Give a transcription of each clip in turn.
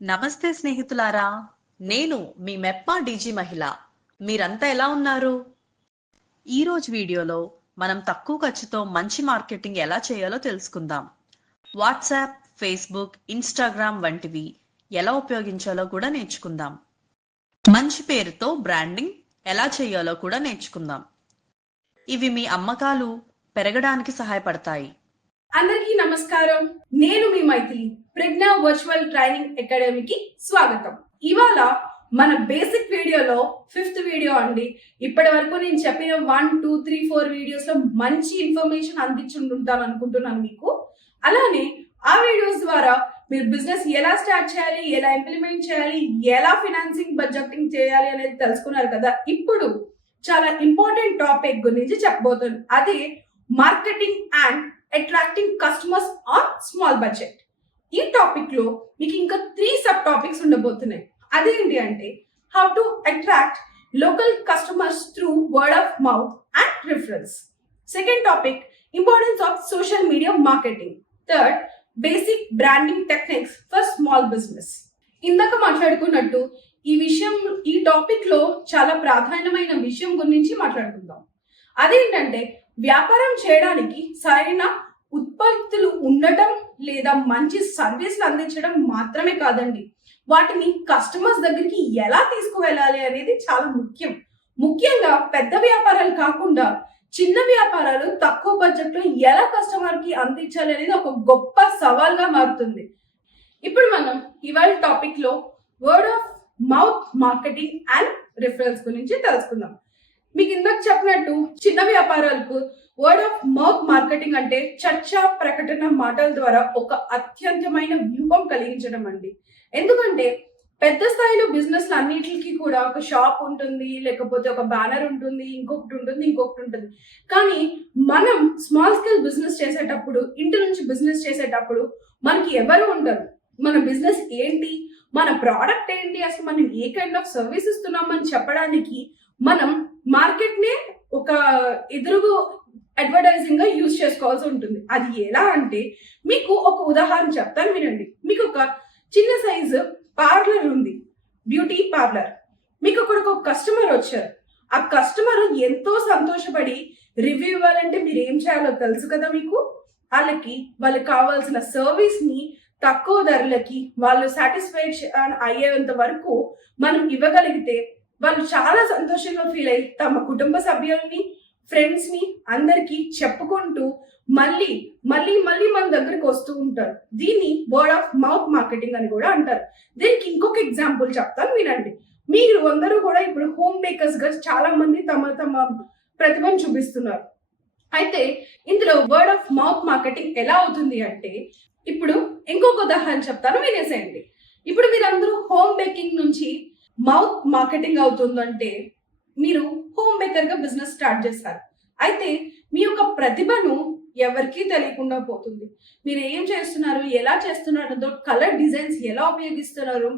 నమస్తే స్నేహితులారా, నేను మీ మెప్పా డీజీ మహిళ. మీరంతా ఎలా ఉన్నారు? ఈరోజు వీడియోలో మనం తక్కువ ఖర్చుతో మంచి మార్కెటింగ్ ఎలా చేయాలో తెలుసుకుందాం. వాట్సాప్, ఫేస్బుక్, ఇన్స్టాగ్రామ్ వంటివి ఎలా ఉపయోగించాలో కూడా నేర్చుకుందాం. మంచి పేరుతో బ్రాండింగ్ ఎలా చేయాలో కూడా నేర్చుకుందాం. ఇవి మీ అమ్మకాలు పెరగడానికి సహాయపడతాయి. అందరికీ నమస్కారం. నేను మీ మైథిలి. ప్రజ్ఞ వర్చువల్ ట్రైనింగ్ అకాడమీకి స్వాగతం. ఇవాళ మన బేసిక్ వీడియోలో 5th వీడియో అండి. ఇప్పటి వరకు నేను చెప్పిన 1, 2, 3, 4 వీడియోస్ లో మంచి ఇన్ఫర్మేషన్ అందించుంటాను అనుకుంటున్నాను మీకు. అలానే ఆ వీడియోస్ ద్వారా మీరు బిజినెస్ ఎలా స్టార్ట్ చేయాలి, ఎలా ఇంప్లిమెంట్ చేయాలి, ఎలా ఫైనాన్సింగ్ బడ్జెటింగ్ చేయాలి అనేది తెలుసుకున్నారు కదా. ఇప్పుడు చాలా ఇంపార్టెంట్ టాపిక్ గురించి చెప్పబోతున్నాను. అదే marketing and attracting customers on small budget. ఈ టాపిక్ లో మీకు ఇంకా 3 సబ్ టాపిక్స్ ఉండబోతున్నాయి. అదేంటి అంటే how to attract local customers through word of mouth and reference. Second topic importance of social media marketing. Third basic branding techniques for small business. ఇందాక మాట్లాడుకున్నట్టు ఈ topic లో చాలా ప్రాధాన్యమైన విషయం గురించి మాట్లాడుకుందాం. అదేంటంటే వ్యాపారం చేయడానికి సరైన ఉత్పత్తులు ఉండటం లేదా మంచి సర్వీసులు అందించడం మాత్రమే కాదండి, వాటిని కస్టమర్స్ దగ్గరికి ఎలా తీసుకువెళ్ళాలి అనేది చాలా ముఖ్యం. ముఖ్యంగా పెద్ద వ్యాపారాలు కాకుండా చిన్న వ్యాపారాలు తక్కువ బడ్జెట్ లో ఎలా కస్టమర్ కి అందించాలి అనేది ఒక గొప్ప సవాల్గా మారుతుంది. ఇప్పుడు మనం ఇవాళ టాపిక్ లో word of mouth marketing and reference గురించి తెలుసుకుందాం. మీకు ఇందాక చెప్పినట్టు చిన్న వ్యాపారాలకు వర్డ్ ఆఫ్ మౌత్ మార్కెటింగ్ అంటే చర్చా ప్రకటన మాటల ద్వారా ఒక అత్యంతమైన వ్యూహం కలిగించడం అండి. ఎందుకంటే పెద్ద స్థాయిలో బిజినెస్ అన్నిటికీ కూడా ఒక షాప్ ఉంటుంది, లేకపోతే ఒక బ్యానర్ ఉంటుంది, ఇంకొకటి ఉంటుంది. కానీ మనం స్మాల్ స్కేల్ బిజినెస్ చేసేటప్పుడు, ఇంటి నుంచి బిజినెస్ చేసేటప్పుడు మనకి ఎవరు ఉండరు. మన బిజినెస్ ఏంటి, మన ప్రోడక్ట్ ఏంటి, అసలు మనం ఏ కైండ్ ఆఫ్ సర్వీస్ ఇస్తున్నామని చెప్పడానికి మనం మార్కెట్ నే ఒక ఎదురుగు అడ్వర్టైజింగ్ గా యూజ్ చేసుకోవాల్సి ఉంటుంది. అది ఎలా అంటే మీకు ఒక ఉదాహరణ చెప్తాను వినండి. మీకు ఒక చిన్న సైజు పార్లర్ ఉంది, బ్యూటీ పార్లర్. మీకు అక్కడికి ఒక కస్టమర్ వచ్చారు. ఆ కస్టమర్ ఎంతో సంతోషపడి రివ్యూ ఇవ్వాలంటే మీరు ఏం చేయాలో తెలుసు కదా మీకు. వాళ్ళకి కావాల్సిన సర్వీస్ ని తక్కువ ధరలకి వాళ్ళు సాటిస్ఫాక్షన్ అయ్యేంత వరకు మనం ఇవ్వగలిగితే వాళ్ళు చాలా సంతోషంగా ఫీల్ అయ్యి తమ కుటుంబ సభ్యుల్ని, ఫ్రెండ్స్ ని అందరికి చెప్పుకుంటూ మళ్ళీ మన దగ్గరికి వస్తూ ఉంటారు. దీన్ని వర్డ్ ఆఫ్ మౌత్ మార్కెటింగ్ అని కూడా అంటారు. దీనికి ఇంకొక ఎగ్జాంపుల్ చెప్తాను వినండి. మీరు అందరూ కూడా ఇప్పుడు హోమ్ మేకర్స్ గా చాలా మంది తమ ప్రతిభను చూపిస్తున్నారు. అయితే ఇందులో వర్డ్ ఆఫ్ మౌత్ మార్కెటింగ్ ఎలా అవుతుంది అంటే ఇప్పుడు ఇంకొక ఉదాహరణ చెప్తాను వినేసేయండి. ఇప్పుడు మీరు అందరూ హోమ్ బేకింగ్ నుంచి మౌత్ మార్కెటింగ్ అవుతుందంటే మీరు హోమ్ మేకర్ గా బిజినెస్ స్టార్ట్ చేస్తారు. అయితే మీ యొక్క ప్రతిభను ఎవరికీ తెలియకుండా పోతుంది. మీరు ఏం చేస్తున్నారు, ఎలా చేస్తున్నారు, కలర్ డిజైన్స్ ఎలా ఉపయోగిస్తున్నారు,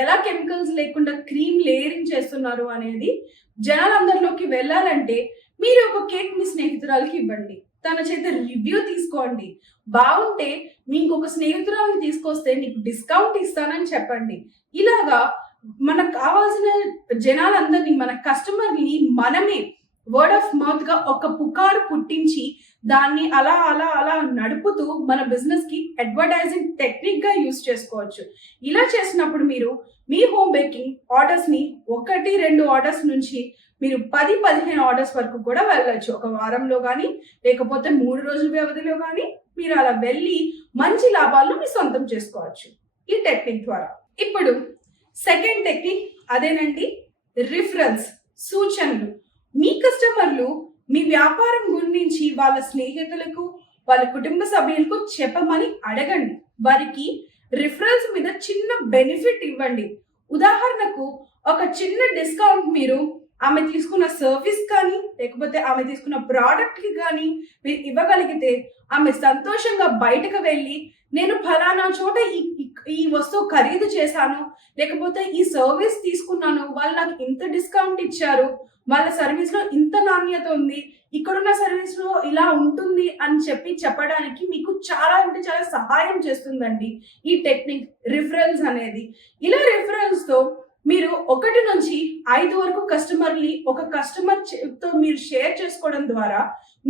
ఎలా కెమికల్స్ లేకుండా క్రీమ్ లేయరింగ్ చేస్తున్నారు అనేది జనాలందరిలోకి వెళ్ళాలంటే మీరు ఒక కేక్ మీ స్నేహితురాలకి ఇవ్వండి, తన చేత రివ్యూ తీసుకోండి. బాగుంటే మీ ఇంకొక స్నేహితురాలను తీసుకొస్తే నీకు డిస్కౌంట్ ఇస్తానని చెప్పండి. ఇలాగా మనకు కావాల్సిన జనాలందరినీ, మన కస్టమర్ని మనమే వర్డ్ ఆఫ్ మౌత్ గా ఒక పుకారు పుట్టించి దాన్ని అలా అలా అలా నడుపుతూ మన బిజినెస్ కి అడ్వర్టైజింగ్ టెక్నిక్ గా యూజ్ చేసుకోవచ్చు. ఇలా చేసినప్పుడు మీరు మీ హోమ్ బేకింగ్ ఆర్డర్స్ ని 1-2 ఆర్డర్స్ నుంచి మీరు 10-15 ఆర్డర్స్ వరకు కూడా వెళ్ళొచ్చు. ఒక వారంలో కానీ లేకపోతే 3 రోజుల వ్యవధిలో కానీ మీరు అలా వెళ్ళి మంచి లాభాలను మీ సొంతం చేసుకోవచ్చు ఈ టెక్నిక్ ద్వారా. ఇప్పుడు సెకండ్ టెక్నిక్ అదేనండి, రిఫరెన్స్, సూచనలు. మీ కస్టమర్లు మీ వ్యాపారం గురించి వాళ్ళ స్నేహితులకు, వాళ్ళ కుటుంబ సభ్యులకు చెప్పమని అడగండి. వారికి రిఫరెన్స్ మీద చిన్న బెనిఫిట్ ఇవ్వండి. ఉదాహరణకు ఒక చిన్న డిస్కౌంట్ మీరు ఆమె తీసుకున్న సర్వీస్ కానీ లేకపోతే ఆమె తీసుకున్న ప్రోడక్ట్ కి కానీ మీరు ఇవ్వగలిగితే ఆమె సంతోషంగా బయటకు వెళ్ళి నేను ఫలానా చోట ఈ వస్తువు ఖరీదు చేశాను, లేకపోతే ఈ సర్వీస్ తీసుకున్నాను, వాళ్ళు నాకు ఇంత డిస్కౌంట్ ఇచ్చారు, వాళ్ళ సర్వీస్ లో ఇంత నాణ్యత ఉంది, ఇక్కడున్న సర్వీస్ లో ఇలా ఉంటుంది అని చెప్పడానికి మీకు చాలా అంటే చాలా సహాయం చేస్తుందండి ఈ టెక్నిక్ రిఫరల్స్ అనేది. ఇలా రిఫరల్స్ తో మీరు 1 నుంచి 5 వరకు కస్టమర్ని ఒక కస్టమర్ తో మీరు షేర్ చేసుకోవడం ద్వారా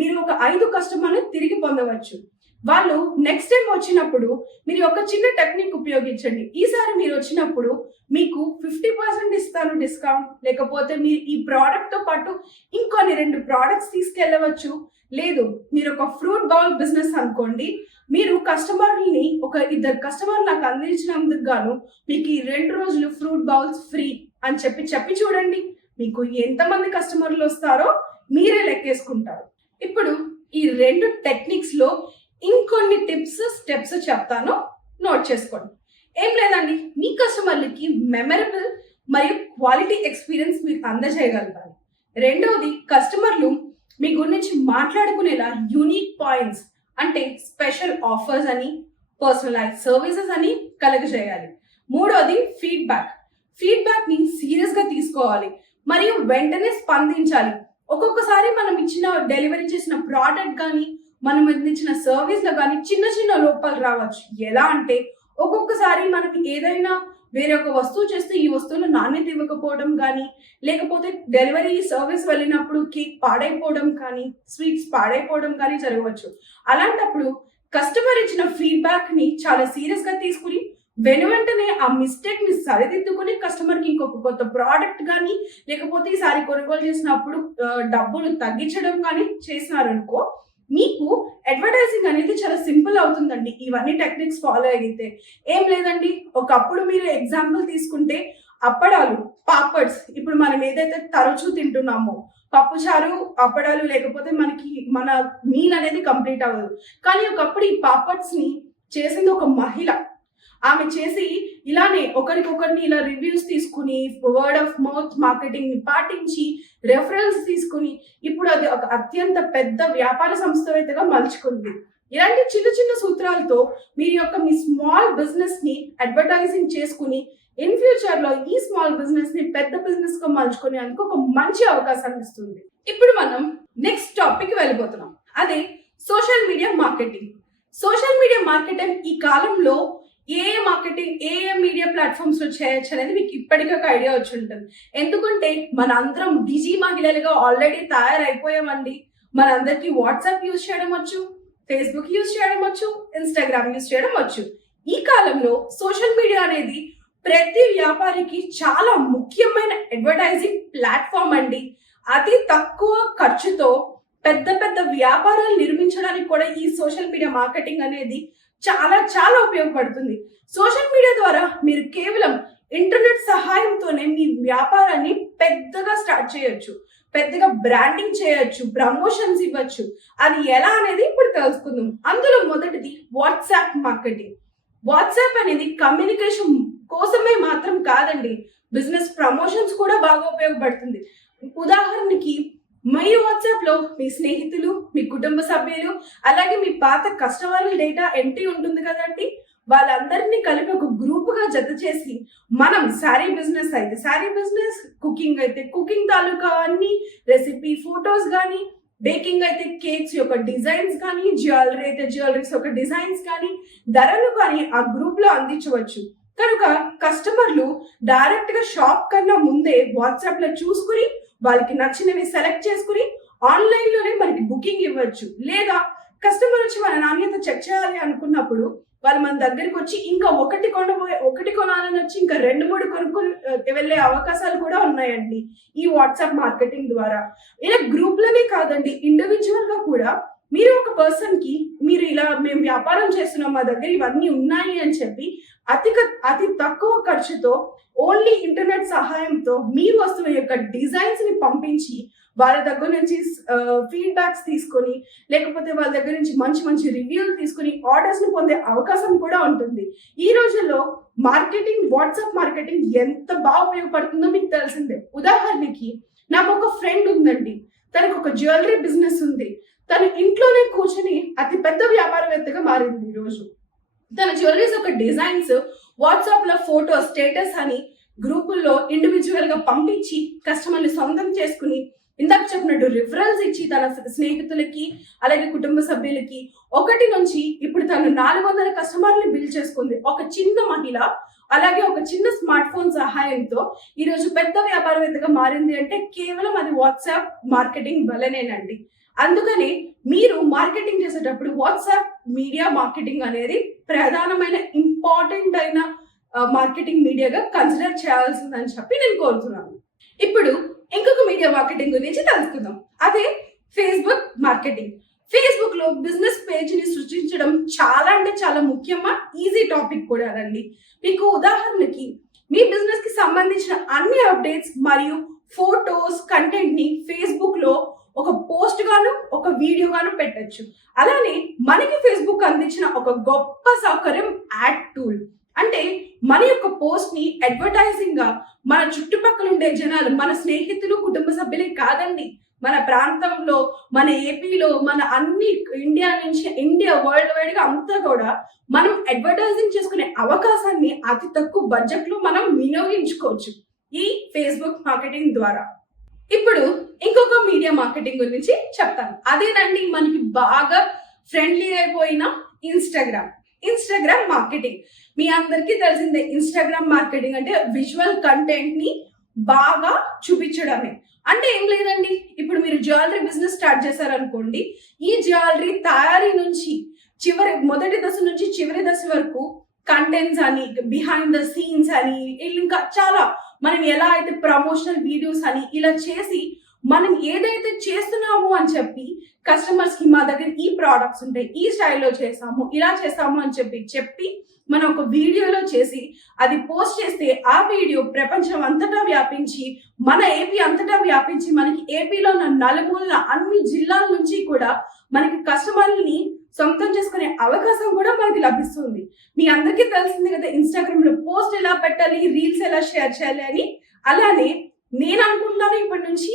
మీరు ఒక 5 కస్టమర్ని తిరిగి పొందవచ్చు. వాళ్ళు నెక్స్ట్ టైం వచ్చినప్పుడు మీరు ఒక చిన్న టెక్నిక్ ఉపయోగించండి. ఈసారి మీరు వచ్చినప్పుడు మీకు 50% ఇస్తాను డిస్కౌంట్, లేకపోతే మీరు ఈ ప్రోడక్ట్ తో పాటు ఇంకొన్ని 2 ప్రోడక్ట్స్ తీసుకెళ్ళవచ్చు. లేదు, మీరు ఒక ఫ్రూట్ బౌల్ బిజినెస్ అనుకోండి, మీరు కస్టమర్ని ఒక 2 కస్టమర్ నాకు అందించినందుకు గాను మీకు ఈ 2 రోజులు ఫ్రూట్ బౌల్స్ ఫ్రీ అని చెప్పి చూడండి. మీకు ఎంతమంది కస్టమర్లు వస్తారో మీరే లెక్కేసుకుంటారు. ఇప్పుడు ఈ 2 టెక్నిక్స్ లో ఇంకొన్ని స్టెప్స్ చెప్తాను, నోట్ చేసుకోండి. ఏం లేదండి, మీ కస్టమర్లకి మెమరబుల్ మరియు క్వాలిటీ ఎక్స్పీరియన్స్ మీరు అందజేయగలుగుతారు. రెండవది, కస్టమర్లు మీ గురించి మాట్లాడుకునేలా యూనిక్ పాయింట్స్ అంటే స్పెషల్ ఆఫర్స్ అని, పర్సనలైజ్ సర్వీసెస్ అని కలుగజేయాలి. మూడవది, ఫీడ్బ్యాక్ ని సీరియస్ గా తీసుకోవాలి మరియు వెంటనే స్పందించాలి. ఒక్కొక్కసారి మనం డెలివరీ చేసిన ప్రోడక్ట్ కానీ మనం అందించిన సర్వీస్ లో కానీ చిన్న లోపాలు రావచ్చు. ఎలా అంటే ఒక్కొక్కసారి మనకి ఏదైనా వేరే ఒక వస్తువు చేస్తే ఈ వస్తువులో నాణ్యత ఇవ్వకపోవడం కానీ, లేకపోతే డెలివరీ సర్వీస్ వెళ్ళినప్పుడు కేక్ పాడైపోవడం కానీ, స్వీట్స్ పాడైపోవడం కానీ జరగవచ్చు. అలాంటప్పుడు కస్టమర్ ఇచ్చిన ఫీడ్బ్యాక్ ని చాలా సీరియస్ గా తీసుకుని వెంటనే ఆ మిస్టేక్ ని సరిదిద్దుకుని కస్టమర్ కి ఇంకొక కొత్త ప్రోడక్ట్ కానీ, లేకపోతే ఈసారి కొనుగోలు చేసినప్పుడు డబ్బులు తగ్గించడం కానీ చేసినారనుకో, మీకు అడ్వర్టైజింగ్ అనేది చాలా సింపుల్ అవుతుందండి ఇవన్నీ టెక్నిక్స్ ఫాలో అయితే. ఏం లేదండి, ఒకప్పుడు మీరు ఎగ్జాంపుల్ తీసుకుంటే అప్పడాలు, పాపడ్స్, ఇప్పుడు మనం ఏదైతే తరచూ తింటున్నామో పప్పుచారు, అప్పడాలు లేకపోతే మన మీల్ అనేది కంప్లీట్ అవ్వదు. కానీ ఒకప్పుడు ఈ పాపడ్స్ ని చేసింది ఒక మహిళ. ఆమె చేసి ఇలానే ఒకరికొకరిని ఇలా రివ్యూస్ తీసుకుని, వర్డ్ ఆఫ్ మౌత్ మార్కెటింగ్ ని పాటించి, రెఫరల్స్ తీసుకుని ఇప్పుడు అది ఒక అత్యంత పెద్ద వ్యాపార సంస్థవేత్తగా మలుచుకుంది. ఇలాంటి చిన్న సూత్రాలతో మీ స్మాల్ బిజినెస్ ని అడ్వర్టైజింగ్ చేసుకుని ఇన్ ఫ్యూచర్ లో ఈ స్మాల్ బిజినెస్ ని పెద్ద బిజినెస్ గా మలుచుకునేందుకు ఒక మంచి అవకాశాన్ని ఇస్తుంది. ఇప్పుడు మనం నెక్స్ట్ టాపిక్ వెళ్ళిపోతున్నాం, అదే social media marketing. Social media marketing ఈ కాలంలో ఏ మీడియా ప్లాట్ఫామ్స్ లో చేయొచ్చు అనేది మీకు ఇప్పటికీ ఒక ఐడియా వచ్చి ఉంటుంది. ఎందుకంటే మనందరం బిజీ మహిళలుగా ఆల్రెడీ తయారైపోయామండి. మనందరికి వాట్సాప్ యూజ్ చేయడం వచ్చు, ఫేస్బుక్ యూజ్ చేయడం వచ్చు, ఇన్స్టాగ్రామ్ యూజ్ చేయడం వచ్చు. ఈ కాలంలో సోషల్ మీడియా అనేది ప్రతి వ్యాపారికి చాలా ముఖ్యమైన అడ్వర్టైజింగ్ ప్లాట్ఫామ్ అండి. అతి తక్కువ ఖర్చుతో పెద్ద వ్యాపారాలు నిర్మించడానికి కూడా ఈ సోషల్ మీడియా మార్కెటింగ్ అనేది చాలా ఉపయోగపడుతుంది. సోషల్ మీడియా ద్వారా మీరు కేవలం ఇంటర్నెట్ సహాయంతోనే మీ వ్యాపారాన్ని పెద్దగా స్టార్ట్ చేయొచ్చు, పెద్దగా బ్రాండింగ్ చేయొచ్చు, ప్రమోషన్స్ ఇవ్వచ్చు. అది ఎలా అనేది ఇప్పుడు తెలుసుకుందాం. అందులో మొదటిది వాట్సాప్ మార్కెటింగ్. వాట్సాప్ అనేది కమ్యూనికేషన్ కోసమే మాత్రం కాదండి, బిజినెస్ ప్రమోషన్స్ కూడా బాగా ఉపయోగపడుతుంది. ఉదాహరణకి మీ వాట్సాప్ లో మీ స్నేహితులు, మీ కుటుంబ సభ్యులు, అలాగే మీ పాత కస్టమర్ల డేటా ఎంట్రీ ఉంటుంది కదండి, వాళ్ళందరినీ కలిపి ఒక గ్రూప్ గా జత చేసి మనం శారీ బిజినెస్ అయితే శారీ బిజినెస్, కుకింగ్ అయితే కుకింగ్ తాలూకా అన్ని రెసిపీ ఫోటోస్ కానీ, బేకింగ్ అయితే కేక్స్ యొక్క డిజైన్స్ కానీ, జ్యువెలరీ అయితే జ్యువెలరీస్ యొక్క డిజైన్స్ కానీ, ధరలు కానీ ఆ గ్రూప్ లో అందించవచ్చు. కనుక కస్టమర్లు డైరెక్ట్ గా షాప్ కన్నా ముందే వాట్సాప్ లో చూసుకుని వాళ్ళకి నచ్చినవి సెలెక్ట్ చేసుకుని ఆన్లైన్ లోనే మనకి బుకింగ్ ఇవ్వచ్చు. లేదా కస్టమర్ వచ్చి మన నాణ్యత చెక్ చేయాలి అనుకున్నప్పుడు వాళ్ళు మన దగ్గరికి వచ్చి ఇంకా ఒకటి కొనాలని వచ్చి ఇంకా 2-3 కొనుక్కొని వెళ్ళే అవకాశాలు కూడా ఉన్నాయండి ఈ వాట్సాప్ మార్కెటింగ్ ద్వారా. ఇలా గ్రూప్ లోనే కాదండి, ఇండివిజువల్ గా కూడా మీరు ఒక పర్సన్ కి మీరు ఇలా మేము వ్యాపారం చేస్తున్నాం, మా దగ్గర ఇవన్నీ ఉన్నాయి అని చెప్పి అతి తక్కువ ఖర్చుతో ఓన్లీ ఇంటర్నెట్ సహాయంతో మీ వస్తువు యొక్క డిజైన్స్ ని పంపించి వాళ్ళ దగ్గర నుంచి ఫీడ్బ్యాక్స్ తీసుకొని, లేకపోతే వాళ్ళ దగ్గర నుంచి మంచి రివ్యూలు తీసుకుని ఆర్డర్స్ ని పొందే అవకాశం కూడా ఉంటుంది. ఈ రోజుల్లో వాట్సాప్ మార్కెటింగ్ ఎంత బాగా ఉపయోగపడుతుందో మీకు తెలిసిందే. ఉదాహరణకి నాకు ఒక ఫ్రెండ్ ఉందండి, తనకు ఒక జ్యువెలరీ బిజినెస్ ఉంది. తను ఇంట్లోనే కూర్చొని అతి పెద్ద వ్యాపారవేత్తగా మారింది. ఈ రోజు తన జ్యువెలరీస్ ఒక డిజైన్స్ వాట్సాప్ లో ఫోటో స్టేటస్ అని గ్రూపుల్లో ఇండివిజువల్ గా పంపించి కస్టమర్ని సొంతం చేసుకుని ఇందాక చెప్పినట్టు రిఫరల్స్ ఇచ్చి తన స్నేహితులకి అలాగే కుటుంబ సభ్యులకి 1 నుంచి ఇప్పుడు తను 400 కస్టమర్ని బిల్డ్ చేసుకుంది. ఒక చిన్న మహిళ అలాగే ఒక చిన్న స్మార్ట్ ఫోన్ సహాయంతో ఈ రోజు పెద్ద వ్యాపారవేత్తగా మారింది అంటే కేవలం అది వాట్సాప్ మార్కెటింగ్ వల్లనేనండి. అందుకని మీరు మార్కెటింగ్ చేసేటప్పుడు వాట్సాప్ మీడియా మార్కెటింగ్ అనేది ప్రధానమైన ఇంపార్టెంట్ అయిన మార్కెటింగ్ మీడియాగా కన్సిడర్ చేయాల్సిందని చెప్పి నేను కోరుతున్నాను. ఇప్పుడు ఇంకొక మీడియా మార్కెటింగ్ గురించి తెలుసుకుందాం. అదే ఫేస్బుక్ మార్కెటింగ్. ఫేస్బుక్ లో బిజినెస్ పేజ్ ని సృష్టించడం చాలా అంటే చాలా ముఖ్యమా ఈజీ టాపిక్ కూడా రండి. మీకు ఉదాహరణకి మీ బిజినెస్ కి సంబంధించిన అన్ని అప్డేట్స్ మరియు ఫోటోస్ కంటెంట్ ని ఫేస్బుక్ లో ఒక పోస్ట్ గాను ఒక వీడియో గాను పెట్టచ్చు. అలానే మనకి ఫేస్బుక్ అందించిన ఒక గొప్ప సౌకర్యం యాడ్ టూల్. అంటే మన యొక్క పోస్ట్ ని అడ్వర్టైజింగ్ గా మన చుట్టుపక్కల ఉండే జనాలు, మన స్నేహితులు, కుటుంబ సభ్యులే కాదండి, మన ప్రాంతంలో, మన ఏపీలో, మన అన్ని ఇండియా వరల్డ్ వైడ్ గా అంతా కూడా మనం అడ్వర్టైజింగ్ చేసుకునే అవకాశాన్ని అతి తక్కువ బడ్జెట్ లో మనం వినియోగించుకోవచ్చు ఈ ఫేస్బుక్ మార్కెటింగ్ ద్వారా. ఇప్పుడు ఇంకొక మీడియా మార్కెటింగ్ గురించి చెప్తాను. అదేనండి మనకి బాగా ఫ్రెండ్లీ అయిపోయిన ఇన్స్టాగ్రామ్ మార్కెటింగ్. మీ అందరికీ తెలిసిందే, ఇన్స్టాగ్రామ్ మార్కెటింగ్ అంటే విజువల్ కంటెంట్ ని బాగా చూపించడమే. అంటే ఏం లేదండి, ఇప్పుడు మీరు జ్యువెలరీ బిజినెస్ స్టార్ట్ చేశారనుకోండి, ఈ జ్యువెలరీ తయారీ నుంచి మొదటి దశ నుంచి చివరి దశ వరకు కంటెంట్స్ అని, బిహైండ్ ద సీన్స్ అని, ఇంకా చాలా మనం ఎలా అయితే ప్రమోషనల్ వీడియోస్ అని ఇలా చేసి మనం ఏదైతే చేస్తున్నాము అని చెప్పి కస్టమర్స్ కి మా దగ్గర ఈ ప్రోడక్ట్స్ ఉంటాయి, ఈ స్టైల్లో చేసాము, ఇలా చేసాము అని చెప్పి మనం ఒక వీడియోలో చేసి అది పోస్ట్ చేస్తే ఆ వీడియో ప్రపంచం అంతటా వ్యాపించి, మన ఏపీ అంతటా వ్యాపించి, మనకి ఏపీలో ఉన్న నలుమూలల అన్ని జిల్లాల నుంచి కూడా మనకి కస్టమర్లని సొంతం చేసుకునే అవకాశం కూడా మనకి లభిస్తుంది. మీ అందరికీ తెలిసింది కదా ఇన్స్టాగ్రామ్ లో పోస్ట్ ఎలా పెట్టాలి, రీల్స్ ఎలా షేర్ చేయాలి అని. అలానే నేను అనుకుంటున్నాను ఇప్పటి నుంచి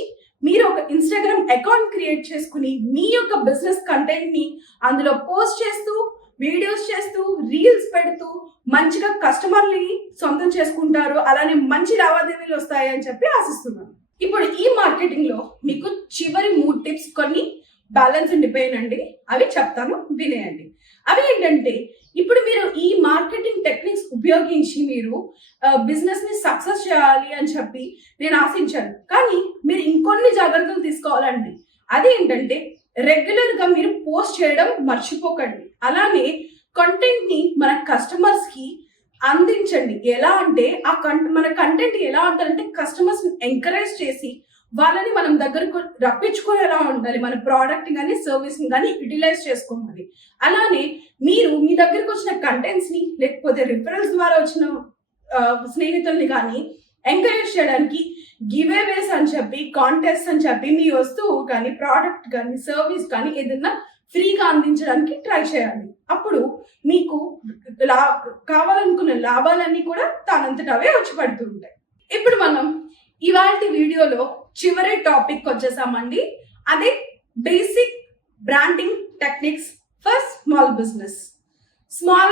మీరు ఒక ఇన్స్టాగ్రామ్ అకౌంట్ క్రియేట్ చేసుకుని మీ యొక్క బిజినెస్ కంటెంట్ ని అందులో పోస్ట్ చేస్తూ, వీడియోస్ చేస్తూ, రీల్స్ పెడుతూ మంచిగా కస్టమర్ని సొంతం చేసుకుంటారు. అలానే మంచి లావాదేవీలు వస్తాయి అని చెప్పి ఆశిస్తున్నాను. ఇప్పుడు ఈ మార్కెటింగ్ లో మీకు చివరి 3 టిప్స్ కొన్ని బ్యాలెన్స్ ఉండిపోయానండి, అవి చెప్తాను, వినేయండి. అవి ఏంటంటే, ఇప్పుడు మీరు ఈ మార్కెటింగ్ టెక్నిక్స్ ఉపయోగించి మీరు బిజినెస్ ని సక్సెస్ చేయాలి అని చెప్పి నేను ఆశించాను. కానీ మీరు ఇంకొన్ని జాగ్రత్తలు తీసుకోవాలండి. అదేంటంటే, రెగ్యులర్ గా మీరు పోస్ట్ చేయడం మర్చిపోకండి. అలానే కంటెంట్ ని మన కస్టమర్స్ కి అందించండి. ఎలా అంటే మన కంటెంట్ ఎలా ఉండాలంటే కస్టమర్స్ ని ఎంకరేజ్ చేసి వాళ్ళని మనం దగ్గరకు రప్పించుకునేలా ఉండాలి. మన ప్రోడక్ట్ కానీ సర్వీస్ ని కానీ యూటిలైజ్ చేసుకోవాలి. అలానే మీరు మీ దగ్గరకు వచ్చిన కంటెంట్స్ ని లేకపోతే రిఫరల్స్ ద్వారా వచ్చిన స్నేహితుల్ని కానీ ఎంకరేజ్ చేయడానికి గివ్ అవేస్ అని చెప్పి, కాంటెస్ట్ అని చెప్పి మీ వస్తువు కానీ, ప్రోడక్ట్ కానీ, సర్వీస్ కానీ ఏదైనా ఫ్రీగా అందించడానికి ట్రై చేయాలి. అప్పుడు మీకు కావాలనుకున్న లాభాలన్నీ కూడా తానంతట అవే వచ్చి పడుతూ ఉంటాయి. ఇప్పుడు మనం ఇవాల్టి వీడియోలో చివరి టాపిక్ వచ్చేసామండి. అదే basic branding techniques for small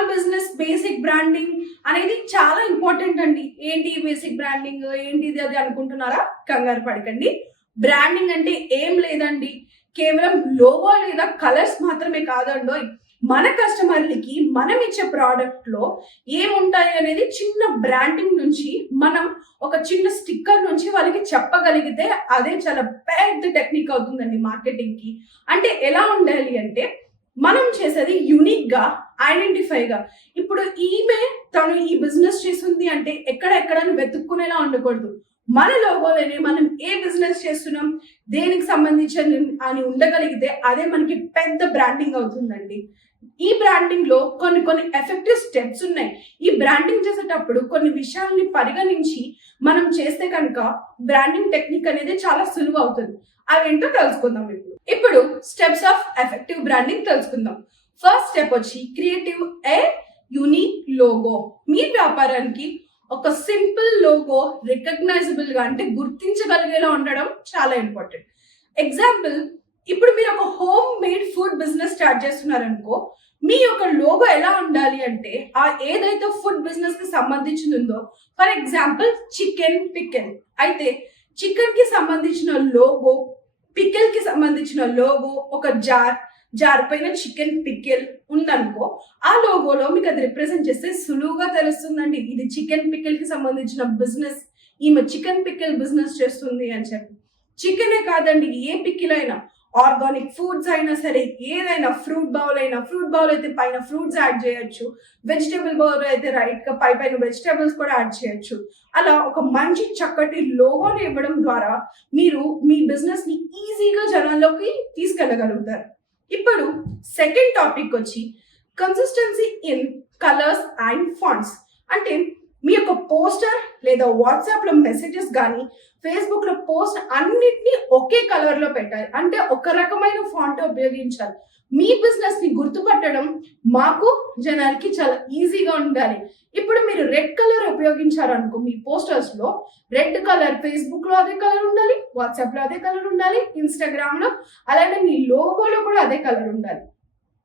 business basic branding అనేది చాలా ఇంపార్టెంట్ అండి. ఏంటి బేసిక్ బ్రాండింగ్, ఏంటిది అది అనుకుంటున్నారా? కంగారు పడకండి. బ్రాండింగ్ అంటే ఏం లేదండి, కేవలం లోగో లేదా కలర్స్ మాత్రమే కాదండో. మన కస్టమర్లకి మనం ఇచ్చే ప్రోడక్ట్ లో ఏముంటాయి అనేది చిన్న బ్రాండింగ్ నుంచి, మనం ఒక చిన్న స్టిక్కర్ నుంచి వాళ్ళకి చెప్పగలిగితే అదే చాలా పెద్ద టెక్నిక్ అవుతుందండి మార్కెటింగ్ కి. అంటే ఎలా ఉండాలి అంటే, మనం చేసేది యూనిక్ గా, ఐడెంటిఫై గా. ఇప్పుడు తను ఈ బిజినెస్ చేస్తుంది అంటే ఎక్కడెక్కడని వెతుక్కునేలా ఉండకూడదు. మన లోగోలోనే మనం ఏ బిజినెస్ చేస్తున్నాం, దేనికి సంబంధించిన అని ఉండగలిగితే అదే మనకి పెద్ద బ్రాండింగ్ అవుతుందండి. ఈ బ్రాండింగ్ లో కొన్ని ఎఫెక్టివ్ స్టెప్స్ ఉన్నాయి. ఈ బ్రాండింగ్ చేసేటప్పుడు కొన్ని విషయాల్ని పరిగణించి మనం చేస్తే కనుక బ్రాండింగ్ టెక్నిక్ అనేది చాలా సులువు అవుతుంది. అవేంటో తెలుసుకుందాం. ఇప్పుడు స్టెప్స్ ఆఫ్ ఎఫెక్టివ్ బ్రాండింగ్ తెలుసుకుందాం. ఫస్ట్ స్టెప్ వచ్చి క్రియేటివ్ ఏ యూనిక్ లోగో. మీ వ్యాపారానికి ఒక సింపుల్ లోగో రికగ్నైజబుల్ గా అంటే గుర్తించగలిగేలా ఉండడం చాలా ఇంపార్టెంట్. ఎగ్జాంపుల్, ఇప్పుడు మీరు ఒక home made food business start చేస్తున్నారనుకో, మీ యొక్క లోగో ఎలా ఉండాలి అంటే ఆ ఏదైతే ఫుడ్ బిజినెస్ కి సంబంధించింది ఉందో, ఫర్ ఎగ్జాంపుల్ చికెన్ పికిల్ అయితే చికెన్ కి సంబంధించిన లోగో, పికిల్ కి సంబంధించిన లోగో, ఒక జార్ పైన చికెన్ పికిల్ ఉందనుకో, ఆ లోగోలో మీకు అది రిప్రజెంట్ చేస్తే సులువుగా తెలుస్తుందండి ఇది చికెన్ పికిల్ కి సంబంధించిన బిజినెస్, ఈమె చికెన్ పికిల్ బిజినెస్ చేస్తుంది అని చెప్పి. చికెనే కాదండి, ఏ పికిల్ అయినా, ఆర్గానిక్ ఫుడ్స్ అయినా సరే, ఏదైనా ఫ్రూట్ బౌల్ అయితే పైన ఫ్రూట్స్ యాడ్ చేయొచ్చు, వెజిటేబుల్ బౌల్ అయితే రైట్ గా పైన వెజిటేబుల్స్ కూడా యాడ్ చేయొచ్చు. అలా ఒక మంచి చక్కటి లోగోని ఇవ్వడం ద్వారా మీరు మీ బిజినెస్ ని ఈజీగా జనాల్లోకి తీసుకెళ్ళగలుగుతారు. ఇప్పుడు సెకండ్ టాపిక్ వచ్చి consistency in colours and fonts. అంటే మీ యొక్క పోస్టర్ లేదా వాట్సాప్ లో మెసేజెస్ కానీ, ఫేస్బుక్ లో పోస్ట్ అన్నిటినీ ఒకే కలర్ లో పెట్టాలి. అంటే ఒక రకమైన ఫాంట్ ఉపయోగించాలి. మీ బిజినెస్ ని గుర్తుపట్టడం మాకు జనాలకి చాలా ఈజీగా ఉండాలి. ఇప్పుడు మీరు రెడ్ కలర్ ఉపయోగించారనుకో మీ పోస్టర్స్ లో, రెడ్ కలర్ ఫేస్బుక్ లో అదే కలర్ ఉండాలి, వాట్సాప్ లో అదే కలర్ ఉండాలి, ఇన్స్టాగ్రామ్ లో, అలానే మీ లోగోలో కూడా అదే కలర్ ఉండాలి.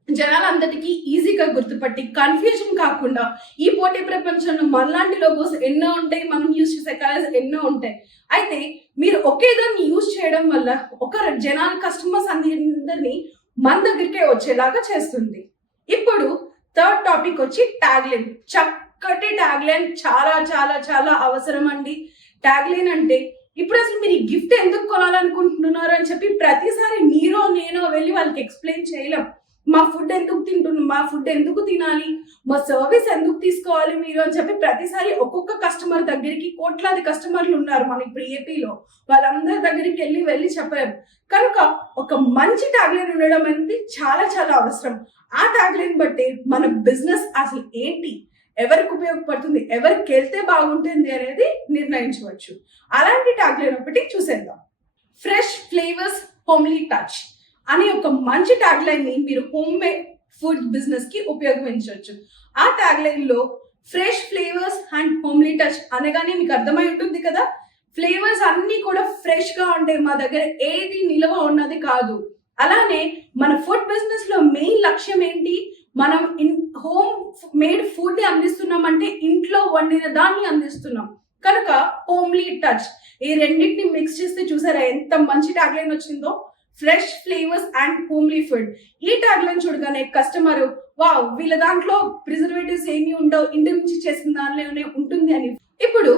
జనాలందరికీ ఈజీగా గుర్తుపట్టి కన్ఫ్యూజన్ కాకుండా, ఈ పోటీ ప్రపంచంలో మనలాంటి లోగోస్ ఎన్నో ఉంటాయి, మనం యూజ్ చేసే కలర్స్ ఎన్నో ఉంటాయి. అయితే మీరు ఒకే దాన్ని యూజ్ చేయడం వల్ల ఒక జనాల కస్టమర్స్ అందరినీ మన దగ్గరికే వచ్చేలాగా చేస్తుంది. ఇప్పుడు థర్డ్ టాపిక్ వచ్చి ట్యాగ్ లైన్. చక్కటి ట్యాగ్ లైన్ చాలా చాలా చాలా అవసరం అండి. ట్యాగ్ లైన్ అంటే ఇప్పుడు అసలు మీరు ఈ గిఫ్ట్ ఎందుకు కొనాలనుకుంటున్నారు అని చెప్పి ప్రతిసారి మీరో నేనో వెళ్ళి వాళ్ళకి ఎక్స్ప్లెయిన్ చేయలేం. మా ఫుడ్ ఎందుకు తింటున్నాం, మా ఫుడ్ ఎందుకు తినాలి, మా సర్వీస్ ఎందుకు తీసుకోవాలి మీరు అని చెప్పి ప్రతిసారి ఒక్కొక్క కస్టమర్ దగ్గరికి, కోట్లాది కస్టమర్లు ఉన్నారు మన ఇప్పుడు ఏపీలో, వాళ్ళందరి దగ్గరికి వెళ్ళి చెప్పలేము. కనుక ఒక మంచి ట్యాగ్లైన్ ఉండడం అనేది చాలా చాలా అవసరం. ఆ ట్యాగ్లైన్ బట్టి మన బిజినెస్ అసలు ఏంటి, ఎవరికి ఉపయోగపడుతుంది, ఎవరికి వెళ్తే బాగుంటుంది అనేది నిర్ణయించవచ్చు. అలాంటి ట్యాగ్లైన్ ఒకటి చూసేద్దాం. ఫ్రెష్ ఫ్లేవర్స్ హోమ్లీ టచ్ అని ఒక మంచి ట్యాగ్ లైన్ ని మీరు హోమ్ మేడ్ ఫుడ్ బిజినెస్ కి ఉపయోగించవచ్చు. ఆ ట్యాగ్ లైన్ లో fresh flavours and homely touch అనగానే మీకు అర్థమై ఉంటుంది కదా, ఫ్లేవర్స్ అన్ని కూడా ఫ్రెష్ గా ఉంటాయి, మా దగ్గర ఏది నిల్వ ఉన్నది కాదు. అలానే మన ఫుడ్ బిజినెస్ లో మెయిన్ లక్ష్యం ఏంటి, మనం హోమ్ మేడ్ ఫుడ్ ని అందిస్తున్నాం అంటే ఇంట్లో వండిన దాన్ని అందిస్తున్నాం. కనుక హోమ్లీ టచ్ ఈ రెండింటిని మిక్స్ చేస్తే చూసారా ఎంత మంచి ట్యాగ్ లైన్ వచ్చిందో, fresh flavours and homely food. ఈ ట్యాగ్ లైన్ చూడగానే కస్టమర్ వావ్ వీళ్ళ దాంట్లో ప్రిజర్వేటివ్స్ ఏమి ఉండవు, ఇంటి నుంచి చేసిన దానిలోనే ఉంటుంది అని. ఇప్పుడు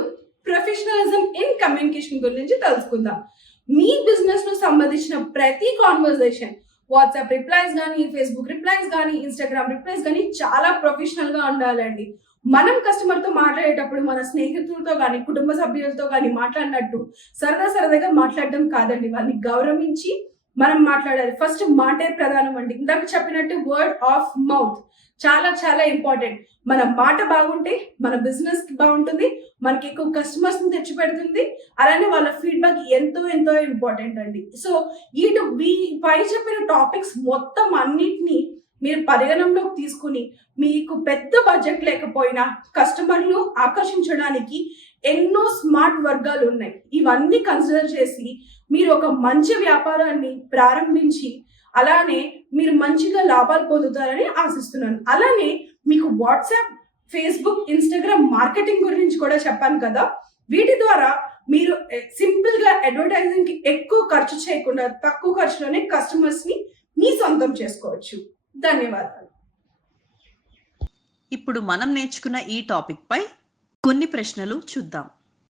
ప్రొఫెషనలిజం ఇన్ కమ్యూనికేషన్ గురించి తెలుసుకుందాం. మీ బిజినెస్ ను సంబంధించిన ప్రతి కాన్వర్సేషన్, వాట్సాప్ రిప్లైస్ కానీ, ఫేస్బుక్ రిప్లైస్ కానీ, ఇన్స్టాగ్రామ్ రిప్లైస్ కానీ చాలా ప్రొఫెషనల్ గా ఉండాలండి. మనం కస్టమర్ తో మాట్లాడేటప్పుడు మన స్నేహితులతో కానీ, కుటుంబ సభ్యులతో కానీ మాట్లాడినట్టు సరదాగా మాట్లాడడం కాదండి, వాళ్ళని గౌరవించి మనం మాట్లాడాలి. ఫస్ట్ మాటే ప్రధానం అండి. ఇందాక చెప్పినట్టు వర్డ్ ఆఫ్ మౌత్ చాలా చాలా ఇంపార్టెంట్. మన మాట బాగుంటే మన బిజినెస్ బాగుంటుంది, మనకి ఎక్కువ కస్టమర్స్ ని తెచ్చి పెడుతుంది, అలానే వాళ్ళ ఫీడ్బ్యాక్ ఎంతో ఎంతో ఇంపార్టెంట్ అండి. సో పై చెప్పిన టాపిక్స్ మొత్తం అన్నిటినీ మీరు పరిగణనలోకి తీసుకుని, మీకు పెద్ద బడ్జెట్ లేకపోయినా కస్టమర్లు ఆకర్షించడానికి ఎన్నో స్మార్ట్ వర్గాలు ఉన్నాయి. ఇవన్నీ కన్సిడర్ చేసి మీరు ఒక మంచి వ్యాపారాన్ని ప్రారంభించి, అలానే మీరు మంచిగా లాభాలు పొందుతారని ఆశిస్తున్నాను. అలానే మీకు వాట్సాప్, ఫేస్బుక్, ఇన్స్టాగ్రామ్ మార్కెటింగ్ గురించి కూడా చెప్పాను కదా, వీటి ద్వారా మీరు సింపుల్ గా అడ్వర్టైజింగ్ కి ఎక్కువ ఖర్చు చేయకుండా తక్కువ ఖర్చులోనే కస్టమర్స్ ని మీ సొంతం చేసుకోవచ్చు. ధన్యవాదాలు. ఇప్పుడు మనం నేర్చుకున్న ఈ టాపిక్ పై కొన్ని ప్రశ్నలు చూద్దాం.